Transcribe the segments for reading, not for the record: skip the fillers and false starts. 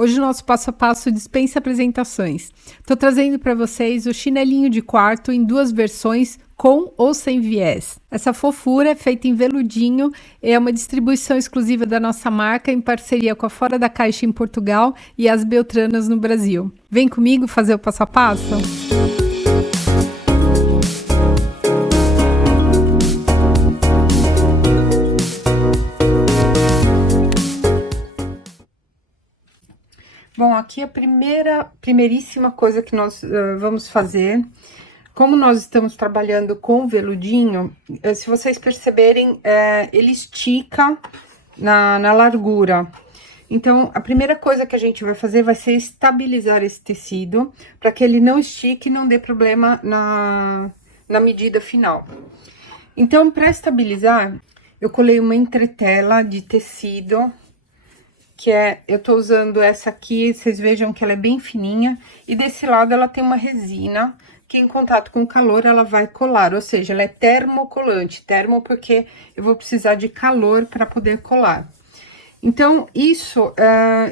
Hoje o nosso passo a passo dispensa apresentações. Estou trazendo para vocês o chinelinho de quarto em duas versões, com ou sem viés. Essa fofura é feita em veludinho, é uma distribuição exclusiva da nossa marca em parceria com a Fora da Caixa em Portugal e as Beltranas no Brasil. Vem comigo fazer o passo a passo? Bom, aqui a primeiríssima coisa que nós vamos fazer, como nós estamos trabalhando com veludinho, se vocês perceberem, ele estica na largura. Então, a primeira coisa que a gente vai fazer vai ser estabilizar esse tecido, para que ele não estique e não dê problema na medida final. Então, para estabilizar, eu colei uma entretela de tecido, eu tô usando essa aqui, vocês vejam que ela é bem fininha, e desse lado ela tem uma resina, que em contato com o calor ela vai colar, ou seja, ela é termocolante, termo porque eu vou precisar de calor para poder colar. Então, isso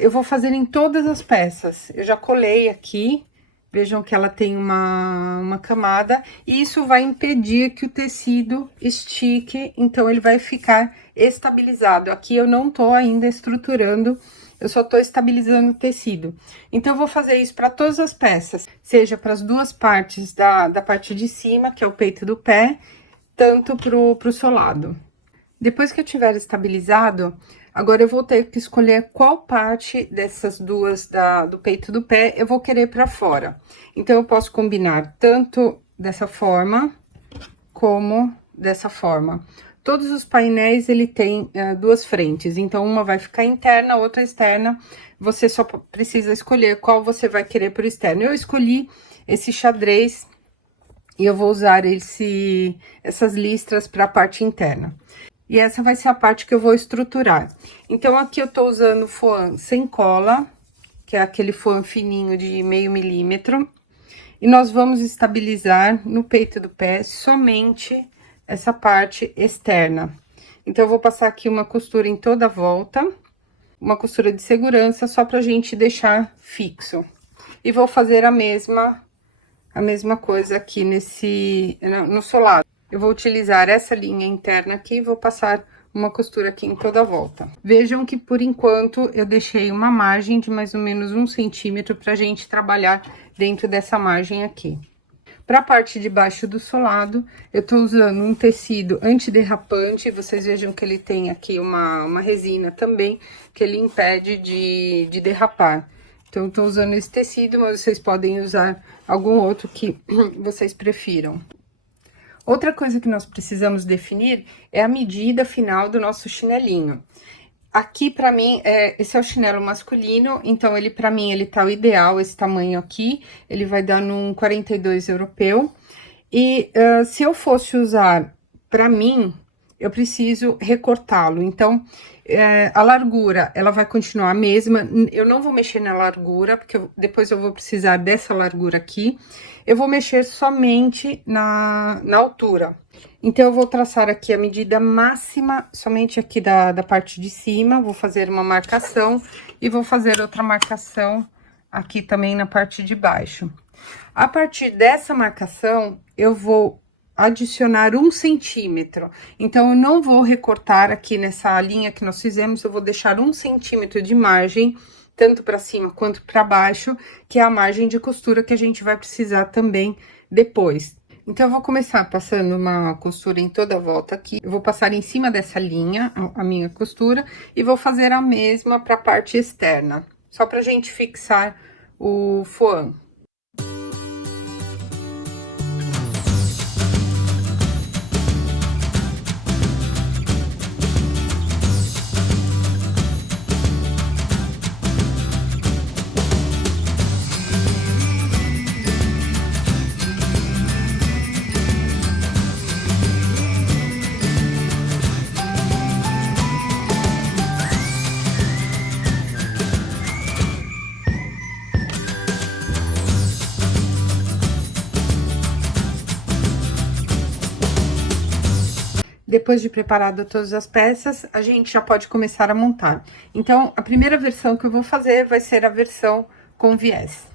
eu vou fazer em todas as peças, eu já colei aqui, vejam que ela tem uma camada, e isso vai impedir que o tecido estique, então ele vai ficar estabilizado. Aqui eu não tô ainda estruturando, eu só tô estabilizando o tecido. Então, eu vou fazer isso para todas as peças, seja para as duas partes da parte de cima, que é o peito do pé, tanto pro solado. Depois que eu tiver estabilizado, agora eu vou ter que escolher qual parte dessas duas do peito do pé eu vou querer para fora. Então, eu posso combinar tanto dessa forma, como dessa forma. Todos os painéis, ele tem duas frentes, então uma vai ficar interna, a outra externa. Você só precisa escolher qual você vai querer por externo. Eu escolhi esse xadrez e eu vou usar essas listras para a parte interna. E essa vai ser a parte que eu vou estruturar. Então, aqui eu tô usando foam sem cola, que é aquele foam fininho de meio milímetro. E nós vamos estabilizar no peito do pé somente essa parte externa. Então, eu vou passar aqui uma costura em toda a volta, uma costura de segurança, só pra gente deixar fixo. E vou fazer a mesma coisa aqui no solado. Eu vou utilizar essa linha interna aqui e vou passar uma costura aqui em toda a volta. Vejam que, por enquanto, eu deixei uma margem de mais ou menos 1 centímetro pra gente trabalhar dentro dessa margem aqui. Para a parte de baixo do solado, eu tô usando um tecido antiderrapante, vocês vejam que ele tem aqui uma resina também, que ele impede de derrapar. Então, eu tô usando esse tecido, mas vocês podem usar algum outro que vocês prefiram. Outra coisa que nós precisamos definir é a medida final do nosso chinelinho. Aqui, pra mim, esse é o chinelo masculino, então pra mim, ele tá o ideal, esse tamanho aqui. Ele vai dar num 42 europeu. E se eu fosse usar pra mim, eu preciso recortá-lo. Então, a largura, ela vai continuar a mesma. Eu não vou mexer na largura, porque depois eu vou precisar dessa largura aqui. Eu vou mexer somente na altura. Então, eu vou traçar aqui a medida máxima, somente aqui da parte de cima. Vou fazer uma marcação e vou fazer outra marcação aqui também na parte de baixo. A partir dessa marcação, eu vou adicionar 1 centímetro. Então, eu não vou recortar aqui nessa linha que nós fizemos, eu vou deixar 1 centímetro de margem, tanto para cima quanto para baixo, que é a margem de costura que a gente vai precisar também depois. Então, eu vou começar passando uma costura em toda a volta aqui. Eu vou passar em cima dessa linha, a minha costura, e vou fazer a mesma para a parte externa, só pra gente fixar o foam. depois de preparado todas as peças, a gente já pode começar a montar. Então, a primeira versão que eu vou fazer vai ser a versão com viés.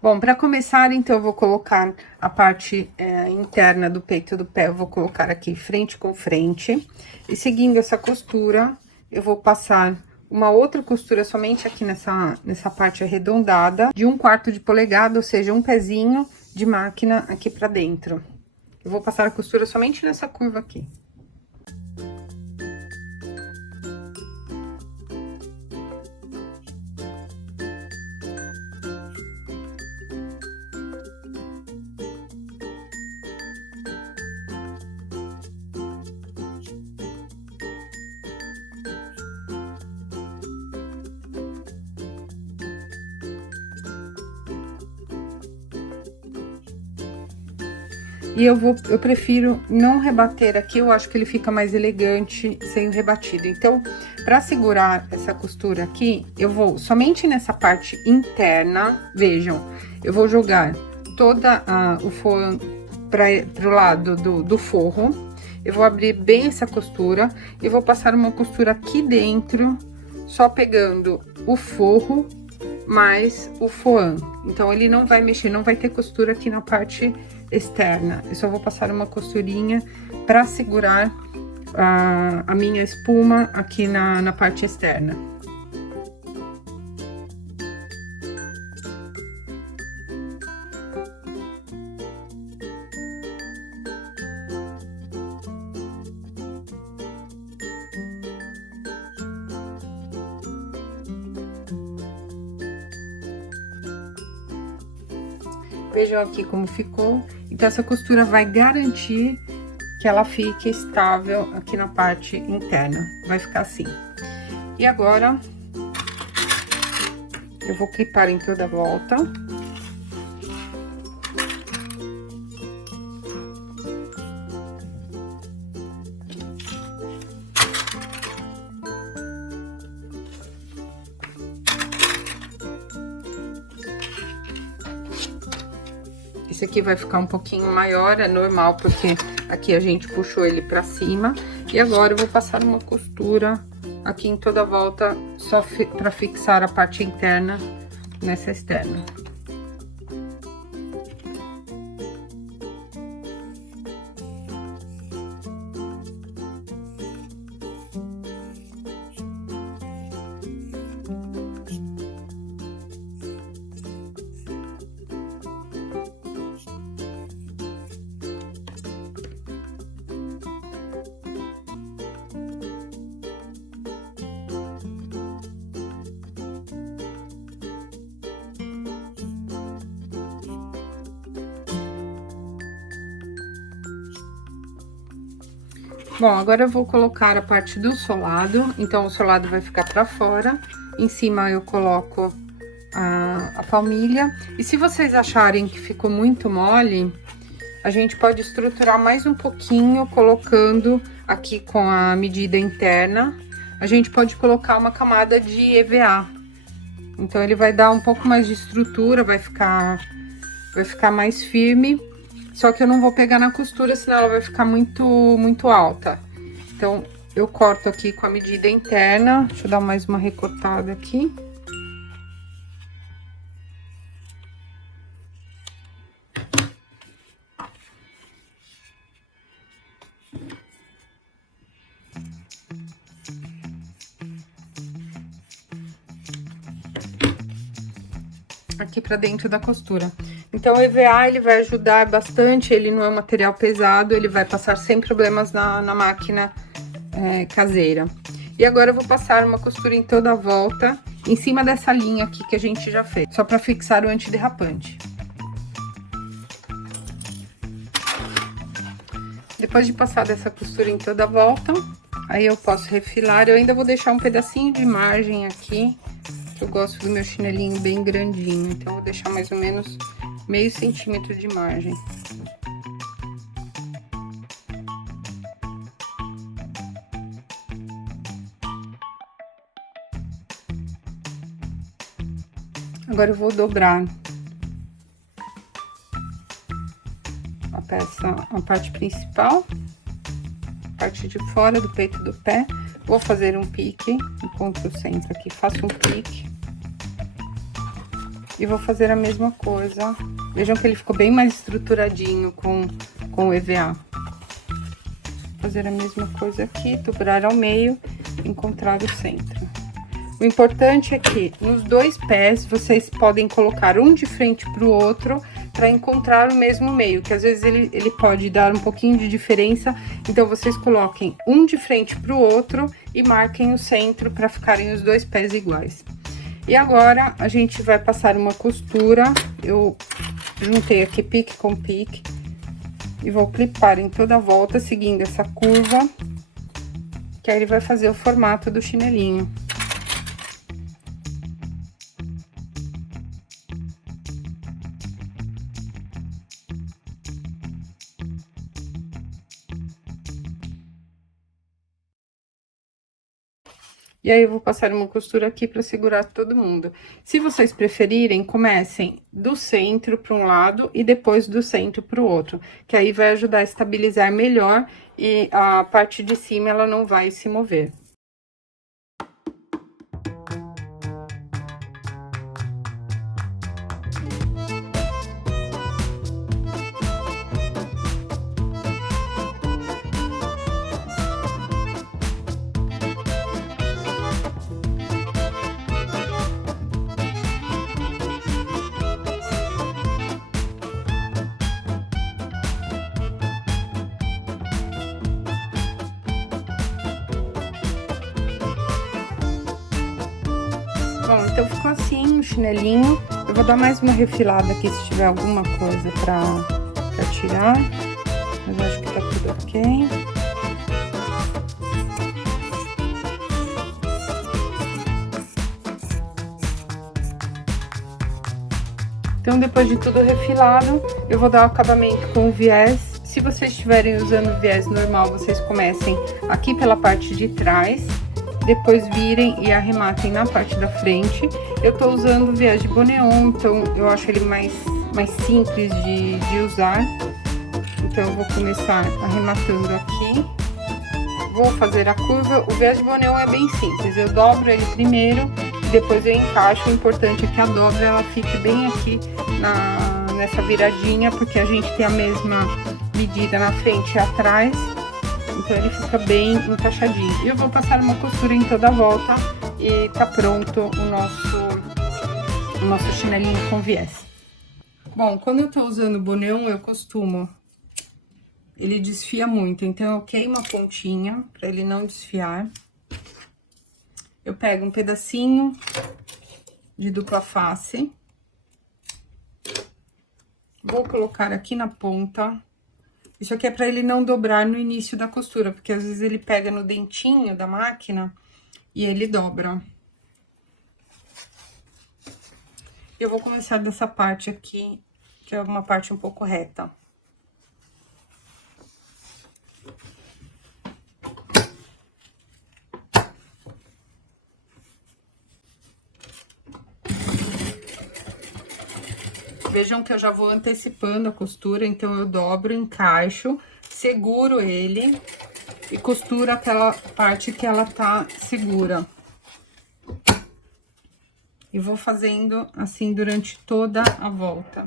Bom, para começar, então, eu vou colocar a parte interna do peito do pé, eu vou colocar aqui frente com frente. E seguindo essa costura, eu vou passar uma outra costura somente aqui nessa parte arredondada, de 1/4 de polegada, ou seja, um pezinho de máquina aqui pra dentro. Eu vou passar a costura somente nessa curva aqui. E eu prefiro não rebater aqui, eu acho que ele fica mais elegante sem o rebatido. Então, para segurar essa costura aqui, eu vou somente nessa parte interna, vejam, eu vou jogar toda o forro para o lado do forro, eu vou abrir bem essa costura e vou passar uma costura aqui dentro, só pegando o forro mais o foam. Então, ele não vai mexer, não vai ter costura aqui na parte externa. Eu só vou passar uma costurinha para segurar a minha espuma aqui na parte externa. Vejam aqui como ficou. Então, essa costura vai garantir que ela fique estável aqui na parte interna. Vai ficar assim. E agora, eu vou clipar em toda a volta. Esse aqui vai ficar um pouquinho maior, é normal, porque aqui a gente puxou ele pra cima. E agora eu vou passar uma costura aqui em toda a volta, só pra fixar a parte interna nessa externa. Bom, agora eu vou colocar a parte do solado, então o solado vai ficar pra fora. Em cima eu coloco a palmilha. E se vocês acharem que ficou muito mole, a gente pode estruturar mais um pouquinho, colocando aqui com a medida interna. A gente pode colocar uma camada de EVA. Então, ele vai dar um pouco mais de estrutura, vai ficar mais firme. Só que eu não vou pegar na costura, senão ela vai ficar muito alta. Então, eu corto aqui com a medida interna. Deixa eu dar mais uma recortada aqui. Aqui pra dentro da costura. Então, o EVA, ele vai ajudar bastante, ele não é um material pesado, ele vai passar sem problemas na máquina caseira. E agora eu vou passar uma costura em toda a volta, em cima dessa linha aqui que a gente já fez, só pra fixar o antiderrapante. Depois de passar dessa costura em toda a volta, aí eu posso refilar. Eu ainda vou deixar um pedacinho de margem aqui, eu gosto do meu chinelinho bem grandinho, então vou deixar mais ou menos meio centímetro de margem. Agora eu vou dobrar peça, a parte principal, parte de fora do peito do pé. Vou fazer um pique, encontro o centro aqui, faço um pique. E vou fazer a mesma coisa. Vejam que ele ficou bem mais estruturadinho com o EVA. Fazer a mesma coisa aqui, dobrar ao meio, encontrar o centro. O importante é que nos dois pés vocês podem colocar um de frente para o outro para encontrar o mesmo meio, que às vezes ele pode dar um pouquinho de diferença, então vocês coloquem um de frente para o outro e marquem o centro para ficarem os dois pés iguais. E agora a gente vai passar uma costura, eu juntei aqui pique com pique e vou clipar em toda a volta seguindo essa curva, que aí ele vai fazer o formato do chinelinho. E aí, eu vou passar uma costura aqui para segurar todo mundo. Se vocês preferirem, comecem do centro para um lado e depois do centro para o outro, que aí vai ajudar a estabilizar melhor e a parte de cima ela não vai se mover. Bom, então ficou assim o chinelinho. Eu vou dar mais uma refilada aqui se tiver alguma coisa pra tirar. Mas acho que tá tudo ok. Então, depois de tudo refilado, eu vou dar o acabamento com o viés. Se vocês estiverem usando viés normal, vocês comecem aqui pela parte de trás. Depois virem e arrematem na parte da frente. Eu tô usando viés de Boneon, então eu acho ele mais simples de usar. Então eu vou começar arrematando aqui. Vou fazer a curva. O viés de Boneon é bem simples, eu dobro ele primeiro, depois eu encaixo. O importante é que a dobra ela fique bem aqui nessa viradinha, porque a gente tem a mesma medida na frente e atrás. Então, ele fica bem encaixadinho. E eu vou passar uma costura em toda a volta e tá pronto o nosso chinelinho com viés. Bom, quando eu tô usando o Boneon, eu costumo... Ele desfia muito, então eu queimo a pontinha pra ele não desfiar. Eu pego um pedacinho de dupla face. Vou colocar aqui na ponta. Isso aqui é pra ele não dobrar no início da costura, porque às vezes ele pega no dentinho da máquina e ele dobra. Eu vou começar dessa parte aqui, que é uma parte um pouco reta. Vejam que eu já vou antecipando a costura, então eu dobro, encaixo, seguro ele e costuro aquela parte que ela tá segura. E vou fazendo assim durante toda a volta.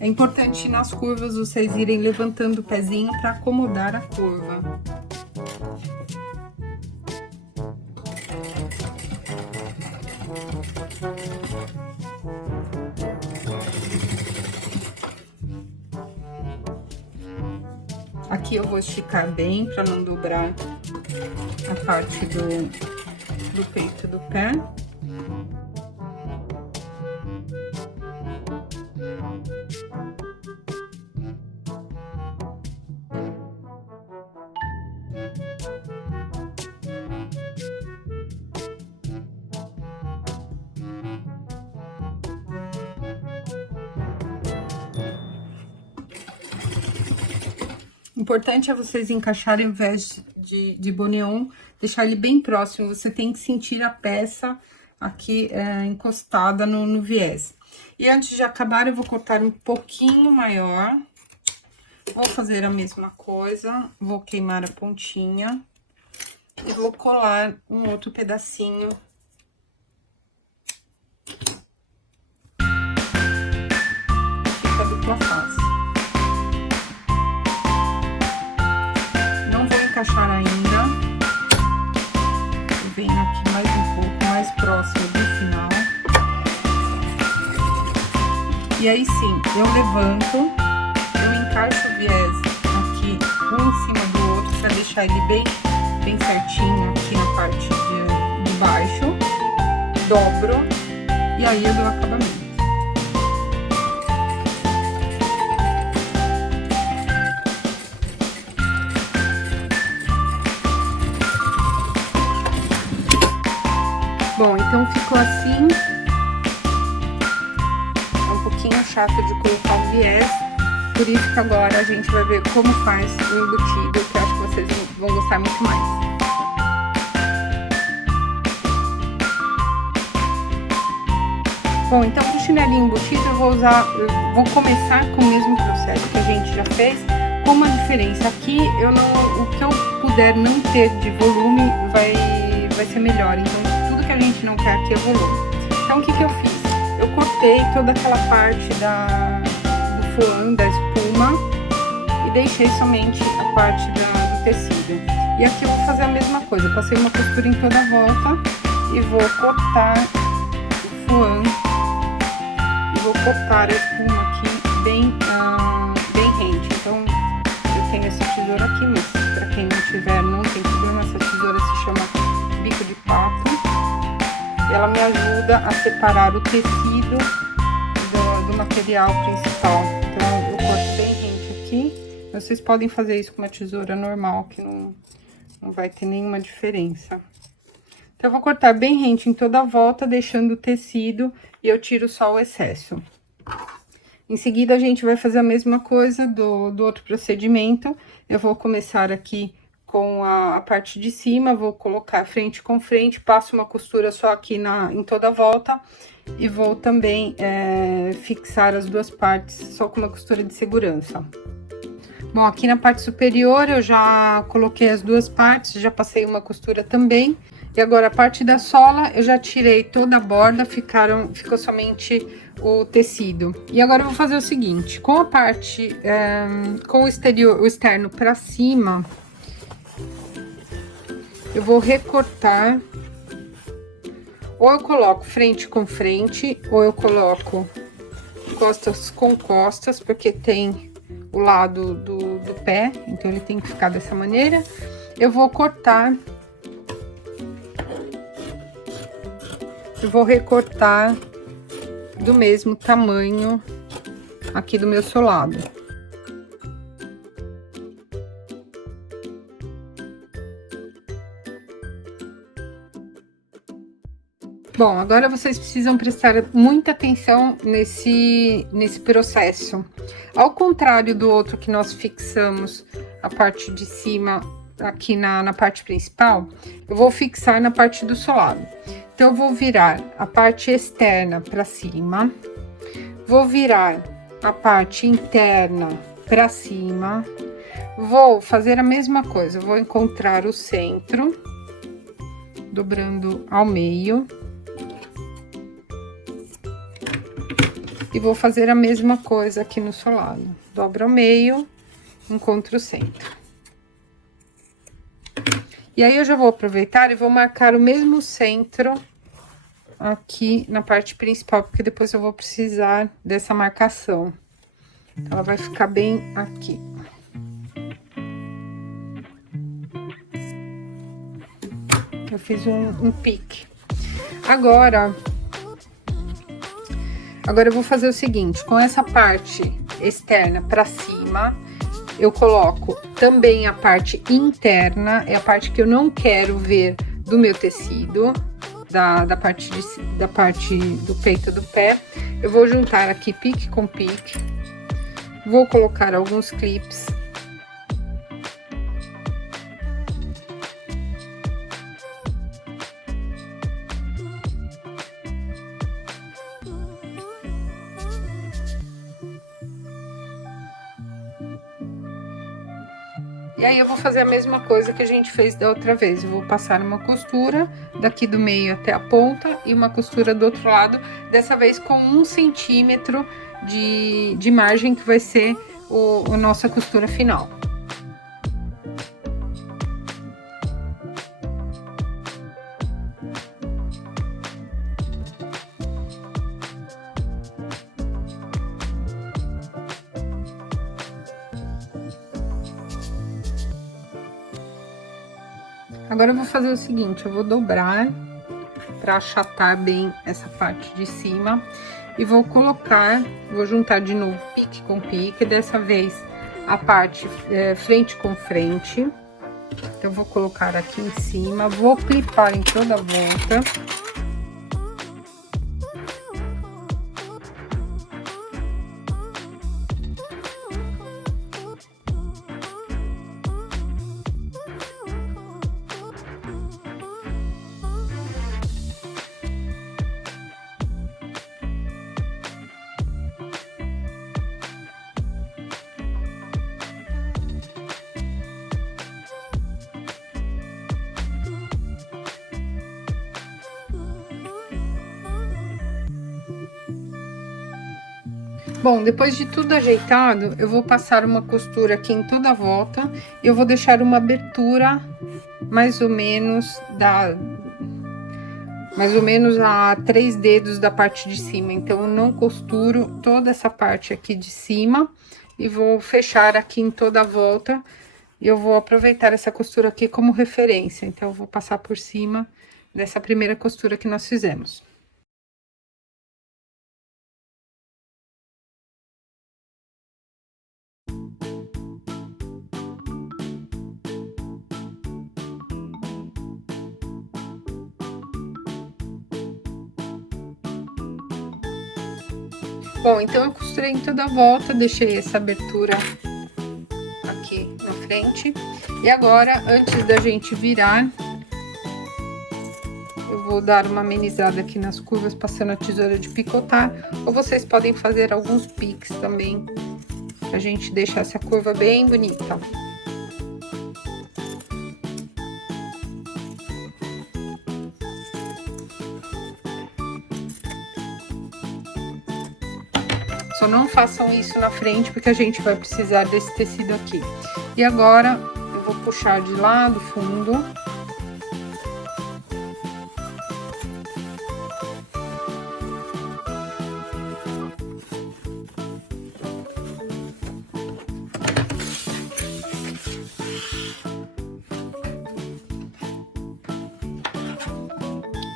É importante nas curvas vocês irem levantando o pezinho para acomodar a curva. Aqui eu vou esticar bem para não dobrar a parte do peito do pé. Importante é vocês encaixarem, ao invés de boneon, deixar ele bem próximo. Você tem que sentir a peça aqui encostada no viés. E antes de acabar, eu vou cortar um pouquinho maior. Vou fazer a mesma coisa, vou queimar a pontinha. E vou colar um outro pedacinho. Fica a dupla face. Não vou encaixar ainda. Venho aqui mais um pouco, mais próximo do final. E aí sim, eu levanto, eu encaixo o viés aqui, um em cima do outro, pra deixar ele bem certinho aqui na parte de baixo. Dobro, e aí eu dou acabamento. Bom, então ficou assim. É um pouquinho chato de colocar o viés, por isso que agora a gente vai ver como faz o embutido, que eu acho que vocês vão gostar muito mais. Bom, então pro chinelinho embutido eu vou começar com o mesmo processo que a gente já fez, com uma diferença. Aqui o que eu puder não ter de volume vai ser melhor, então tudo que a gente não quer aqui é volume. Então o que eu fiz? Eu cortei toda aquela parte do flan, da espuma, e deixei somente a parte do tecido. E aqui eu vou fazer a mesma coisa, eu passei uma costura em toda a volta e vou cortar o flan. Vou cortar a espuma aqui bem rente. Então, eu tenho essa tesoura aqui, mas pra quem não tiver, não tem problema. Essa tesoura se chama bico de pato. E ela me ajuda a separar o tecido do material principal. Então, eu corto bem rente aqui. Vocês podem fazer isso com uma tesoura normal, que não vai ter nenhuma diferença. Então, eu vou cortar bem rente em toda a volta, deixando o tecido, e eu tiro só o excesso. Em seguida, a gente vai fazer a mesma coisa do outro procedimento. Eu vou começar aqui com a parte de cima, vou colocar frente com frente, passo uma costura só aqui em toda a volta, e vou também fixar as duas partes só com uma costura de segurança. Bom, aqui na parte superior eu já coloquei as duas partes, já passei uma costura também. E agora a parte da sola eu já tirei toda a borda, ficou somente o tecido. E agora eu vou fazer o seguinte, com a parte, com o externo para cima, eu vou recortar, ou eu coloco frente com frente, ou eu coloco costas com costas, porque tem o lado do pé, então ele tem que ficar dessa maneira. Eu vou cortar, eu vou recortar do mesmo tamanho aqui do meu solado. Bom, agora vocês precisam prestar muita atenção nesse processo. Ao contrário do outro que nós fixamos a parte de cima aqui na parte principal, eu vou fixar na parte do solado. Então, eu vou virar a parte externa para cima, vou virar a parte interna para cima, vou fazer a mesma coisa, vou encontrar o centro, dobrando ao meio. E vou fazer a mesma coisa aqui no solado. Dobro ao meio, encontro o centro. E aí, eu já vou aproveitar e vou marcar o mesmo centro aqui na parte principal, porque depois eu vou precisar dessa marcação. Então, ela vai ficar bem aqui. Eu fiz um pique. Agora eu vou fazer o seguinte, com essa parte externa para cima, eu coloco também a parte interna, é a parte que eu não quero ver do meu tecido, da parte do peito do pé. Eu vou juntar aqui pique com pique, vou colocar alguns clips E aí eu vou fazer a mesma coisa que a gente fez da outra vez. Eu vou passar uma costura daqui do meio até a ponta e uma costura do outro lado, dessa vez com 1 centímetro de margem, que vai ser a nossa costura final. Agora eu vou fazer o seguinte, eu vou dobrar para achatar bem essa parte de cima e vou juntar de novo pique com pique, dessa vez a parte frente com frente. Então, eu vou colocar aqui em cima, vou clipar em toda a volta. Bom, depois de tudo ajeitado, eu vou passar uma costura aqui em toda a volta e eu vou deixar uma abertura mais ou menos a 3 dedos da parte de cima. Então, eu não costuro toda essa parte aqui de cima e vou fechar aqui em toda a volta. E eu vou aproveitar essa costura aqui como referência. Então, eu vou passar por cima dessa primeira costura que nós fizemos. Bom, então eu costurei em toda a volta, deixei essa abertura aqui na frente. E agora, antes da gente virar, eu vou dar uma amenizada aqui nas curvas, passando a tesoura de picotar. Ou vocês podem fazer alguns piques também, pra gente deixar essa curva bem bonita. Só não façam isso na frente, porque a gente vai precisar desse tecido aqui. E agora, eu vou puxar de lá do fundo.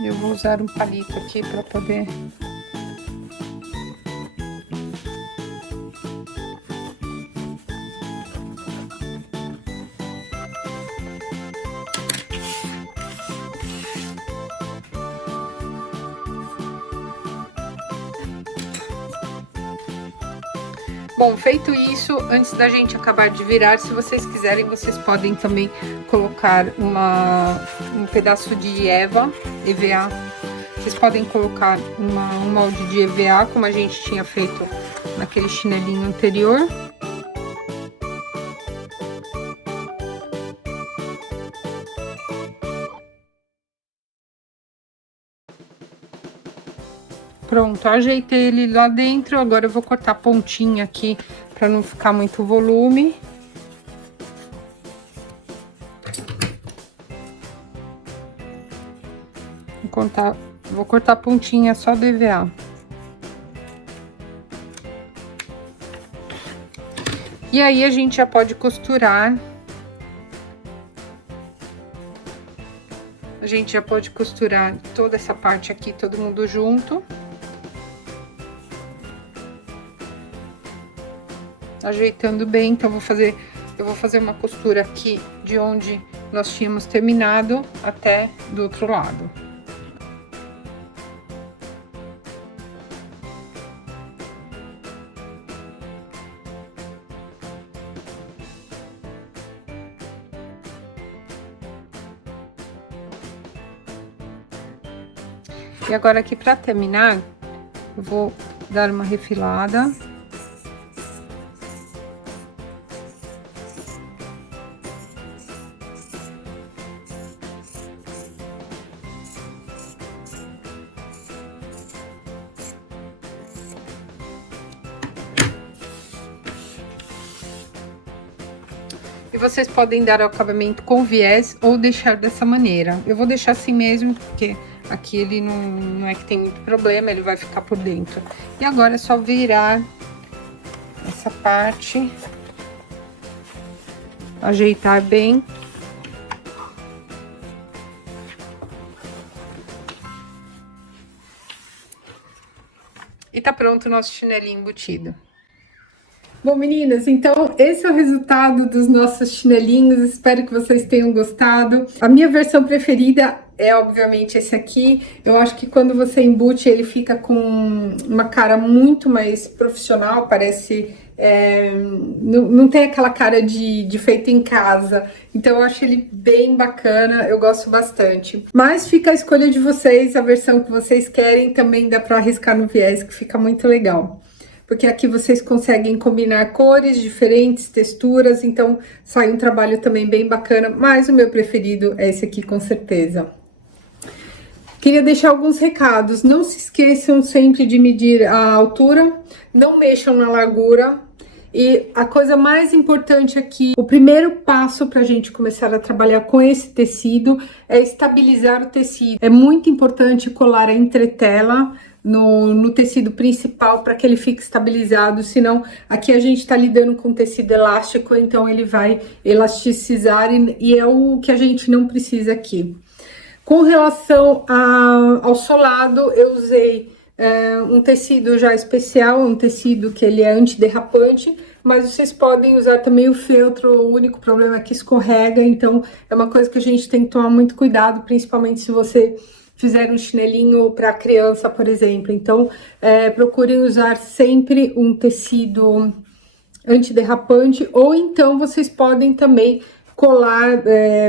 Eu vou usar um palito aqui para poder... Bom, feito isso, antes da gente acabar de virar, se vocês quiserem, vocês podem também colocar um pedaço de EVA. Vocês podem colocar um molde de EVA, como a gente tinha feito naquele chinelinho anterior. Pronto, ajeitei ele lá dentro, agora eu vou cortar a pontinha aqui para não ficar muito volume. Vou cortar a pontinha só do EVA. E aí, a gente já pode costurar. A gente já pode costurar toda essa parte aqui, todo mundo junto. Ajeitando bem, então eu vou fazer uma costura aqui de onde nós tínhamos terminado até do outro lado. E agora aqui para terminar, eu vou dar uma refilada. E vocês podem dar o acabamento com viés ou deixar dessa maneira. Eu vou deixar assim mesmo, porque aqui ele não é que tem muito problema, ele vai ficar por dentro. E agora é só virar essa parte, ajeitar bem. E tá pronto o nosso chinelinho embutido. Bom, meninas, então esse é o resultado dos nossos chinelinhos. Espero que vocês tenham gostado. A minha versão preferida é, obviamente, esse aqui. Eu acho que quando você embute, ele fica com uma cara muito mais profissional, parece... não tem aquela cara de feito em casa, então eu acho ele bem bacana, eu gosto bastante. Mas fica a escolha de vocês, a versão que vocês querem, também dá para arriscar no viés, que fica muito legal. Porque aqui vocês conseguem combinar cores diferentes, texturas, então sai um trabalho também bem bacana, mas o meu preferido é esse aqui, com certeza. Queria deixar alguns recados, não se esqueçam sempre de medir a altura, não mexam na largura. E a coisa mais importante aqui, o primeiro passo para a gente começar a trabalhar com esse tecido é estabilizar o tecido. É muito importante colar a entretela no tecido principal para que ele fique estabilizado, senão aqui a gente está lidando com tecido elástico, então ele vai elasticizar e é o que a gente não precisa aqui. Com relação ao solado, eu usei um tecido já especial, um tecido que ele é antiderrapante, mas vocês podem usar também o feltro. O único problema é que escorrega, então é uma coisa que a gente tem que tomar muito cuidado, principalmente se você fizer um chinelinho para criança, por exemplo. Então, procurem usar sempre um tecido antiderrapante, ou então vocês podem também colar,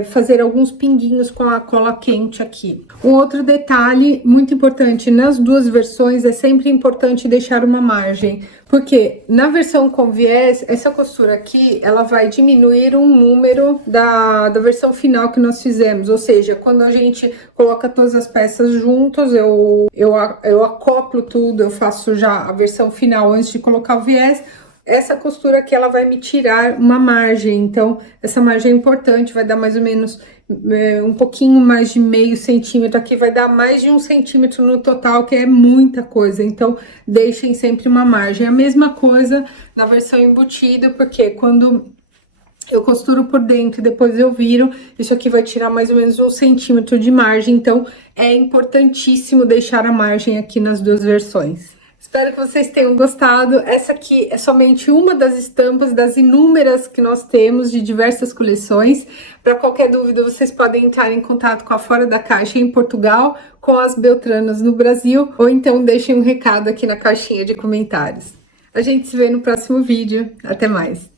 fazer alguns pinguinhos com a cola quente aqui. Um outro detalhe muito importante, nas duas versões é sempre importante deixar uma margem, porque na versão com viés, essa costura aqui, ela vai diminuir um número da versão final que nós fizemos, ou seja, quando a gente coloca todas as peças juntas, eu acoplo tudo, eu faço já a versão final antes de colocar o viés. Essa costura aqui, ela vai me tirar uma margem, então essa margem é importante, vai dar mais ou menos um pouquinho mais de meio centímetro, aqui vai dar mais de 1 centímetro no total, que é muita coisa, então deixem sempre uma margem. A mesma coisa na versão embutida, porque quando eu costuro por dentro e depois eu viro, isso aqui vai tirar mais ou menos 1 centímetro de margem, então é importantíssimo deixar a margem aqui nas duas versões. Espero que vocês tenham gostado. Essa aqui é somente uma das estampas das inúmeras que nós temos de diversas coleções. Para qualquer dúvida, vocês podem entrar em contato com a Fora da Caixa em Portugal, com as Beltranas no Brasil, ou então deixem um recado aqui na caixinha de comentários. A gente se vê no próximo vídeo. Até mais!